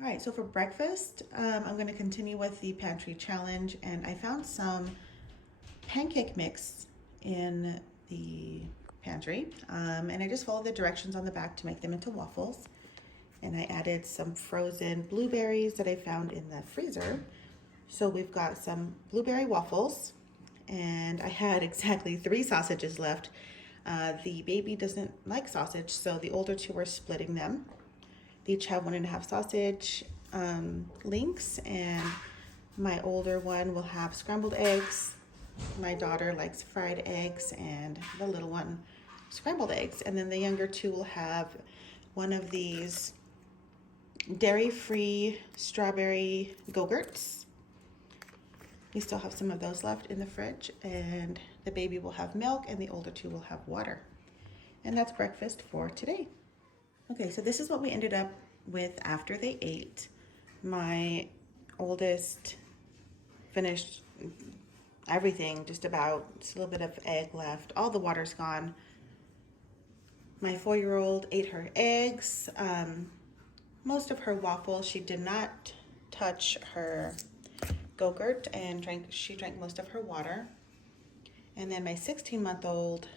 All right, so for breakfast, I'm going to continue with the pantry challenge, and I found some pancake mix in the pantry, and I just followed the directions on the back to make them into waffles. And I added some frozen blueberries that I found in the freezer. So we've got some blueberry waffles, and I had exactly 3 sausages left. The baby doesn't like sausage, so the older two are splitting them. They each have 1.5 sausage links, and my older one will have scrambled eggs. My daughter likes fried eggs, and the little one scrambled eggs. And then the younger two will have one of these dairy-free strawberry Go-Gurts. We still have some of those left in the fridge, and the baby will have milk and the older two will have water. And that's breakfast for today. Okay, so this is what we ended up with after they ate. My oldest finished everything, just about. Just a little bit of egg left. All the water's gone. My 4-year-old ate her eggs. Most of her waffles. She did not touch her Go-Gurt, and she drank most of her water. And then my 16-month-old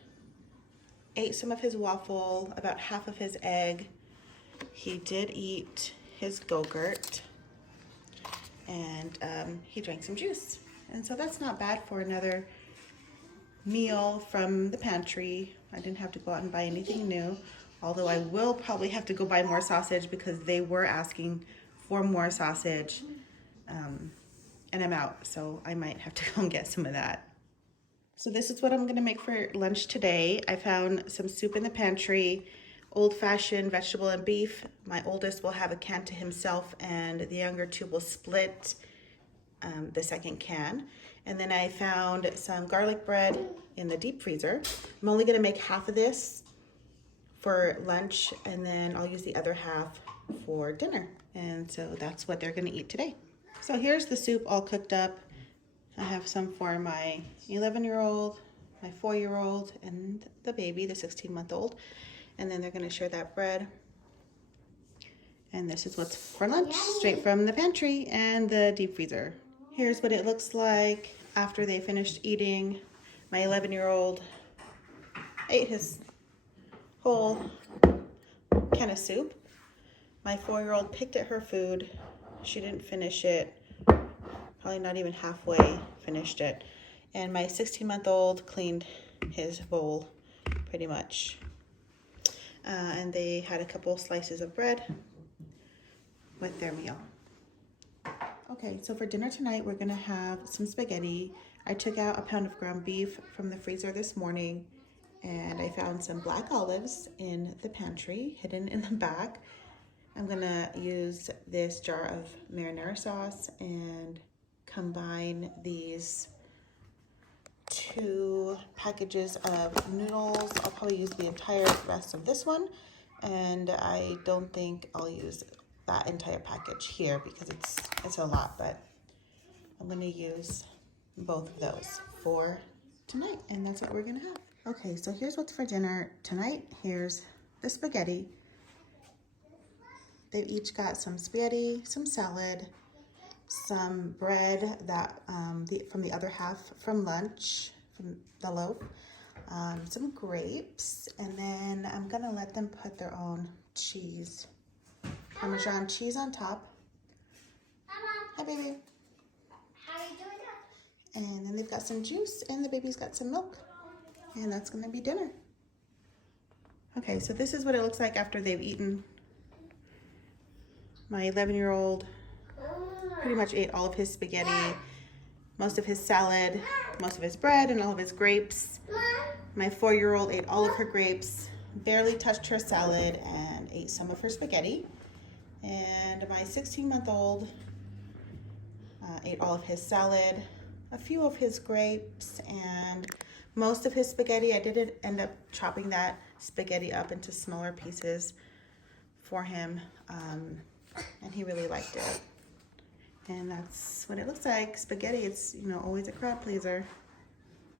ate some of his waffle, about half of his egg. He did eat his Go-Gurt, and he drank some juice. And so that's not bad for another meal from the pantry. I didn't have to go out and buy anything new, although I will probably have to go buy more sausage because they were asking for more sausage, and I'm out, so I might have to go and get some of that. So this is what I'm gonna make for lunch today. I found some soup in the pantry, old-fashioned vegetable and beef. My oldest will have a can to himself, and the younger two will split the second can. And then I found some garlic bread in the deep freezer. I'm only gonna make half of this for lunch, and then I'll use the other half for dinner. And so that's what they're gonna eat today. So here's the soup all cooked up. I have some for my 11-year-old, my 4-year-old, and the baby, the 16-month-old. And then they're gonna share that bread. And this is what's for lunch, straight from the pantry and the deep freezer. Here's what it looks like after they finished eating. My 11-year-old ate his whole can of soup. My 4-year-old picked at her food. She didn't finish it, probably not even halfway finished it. And my 16-month-old cleaned his bowl pretty much. And they had a couple slices of bread with their meal. Okay, so for dinner tonight, we're gonna have some spaghetti. I took out a pound of ground beef from the freezer this morning, and I found some black olives in the pantry, hidden in the back. I'm gonna use this jar of marinara sauce and combine these 2 packages of noodles. I'll probably use the entire rest of this one, and I don't think I'll use that entire package here because it's a lot, but I'm gonna use both of those for tonight, and that's what we're gonna have. Okay, so here's what's for dinner tonight. Here's the spaghetti. They've each got some spaghetti, some salad, some bread that from the other half from lunch, from the loaf, some grapes, and then I'm gonna let them put their own cheese, Parmesan cheese on top. Hi, baby. How are you doing that? And then they've got some juice, and the baby's got some milk, and that's gonna be dinner. Okay, so this is what it looks like after they've eaten. My 11-year-old pretty much ate all of his spaghetti, most of his salad, most of his bread, and all of his grapes. My 4-year-old ate all of her grapes, barely touched her salad, and ate some of her spaghetti. And my 16-month-old ate all of his salad, a few of his grapes, and most of his spaghetti. I did end up chopping that spaghetti up into smaller pieces for him, and he really liked it. And that's what it looks like. Spaghetti, it's, always a crowd pleaser.